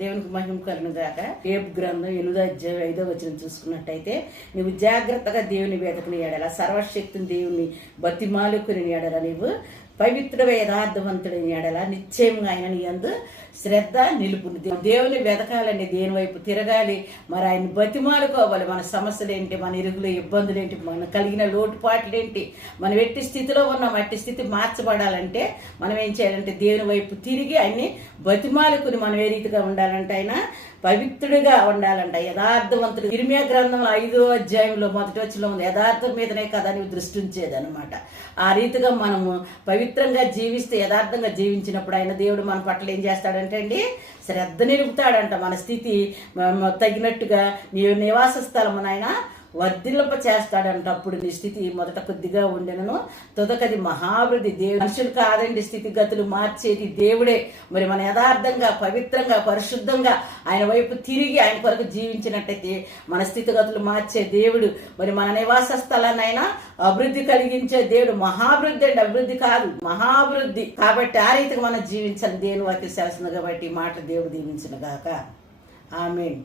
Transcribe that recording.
దేవునికి మహిమ కలుగును గాక. రేపు గ్రంథం 8:5 చూసుకున్నట్టయితే, నువ్వు జాగ్రత్తగా దేవుని వేదకుని ఎడల, సర్వశక్తిని దేవుని బతిమాలుకుని ఎడల, నీవు పవిత్రుడు యథార్థవంతుడిని ఎడల నిశ్చయంగా ఆయన నీ యందు శ్రద్ధ నిలుపు. దేవుని వెతకాలండి, దేని వైపు తిరగాలి, మరి ఆయన బతిమాలుకోవాలి. మన సమస్యలు ఏంటి, మన ఇరుగుల ఇబ్బందులు ఏంటి, మన కలిగిన లోటుపాట్లు ఏంటి, మనం ఎట్టి స్థితిలో ఉన్నాం, అట్టి స్థితి మార్చబడాలంటే మనం ఏం చేయాలంటే దేవుని వైపు తిరిగి ఆయన్ని బతిమాలుకుని మనం ఏ రీతిగా ఉండాలంటే ఆయన పవిత్రుడిగా ఉండాలంట, యథార్థవంతుడు. ఇర్మియా గ్రంథంలో 5వ అధ్యాయంలో మొదటి వచనంలో ఉంది, యథార్థం మీదనే కదా నీవు దృష్టి ఉంచేది అనమాట. ఆ రీతిగా మనము పవిత్రంగా జీవిస్తే, యథార్థంగా జీవించినప్పుడు ఆయన దేవుడు మన పట్ల ఏం చేస్తాడంటే అండి, శ్రద్ధ నిలుపుతాడంట. మన స్థితి తగినట్టుగా నీ నివాస స్థలం ఆయన వర్ధిల్లింప చేస్తాడంట. అప్పుడు నీ స్థితి మొదట కొద్దిగా ఉండెను, తొదకది మహాభివృద్ధి. దేవుడు మనుషులు కాదండి స్థితిగతులు మార్చేది దేవుడే. మరి మన యథార్థంగా, పవిత్రంగా, పరిశుద్ధంగా ఆయన వైపు తిరిగి ఆయన కొరకు జీవించినట్టయితే మన స్థితిగతులు మార్చే దేవుడు. మరి మన నివాస స్థలాన్ని ఆయన అభివృద్ధి కలిగించే దేవుడు. మహాభివృద్ధి అండి, అభివృద్ధి కాదు, మహాభివృద్ధి. కాబట్టి ఆ రీతిగా మనం జీవించాలి. దేవుని వాక్యం చేస్తుంది కాబట్టి ఈ మాట దేవుడు దీవించిన గాక. ఆమేన్.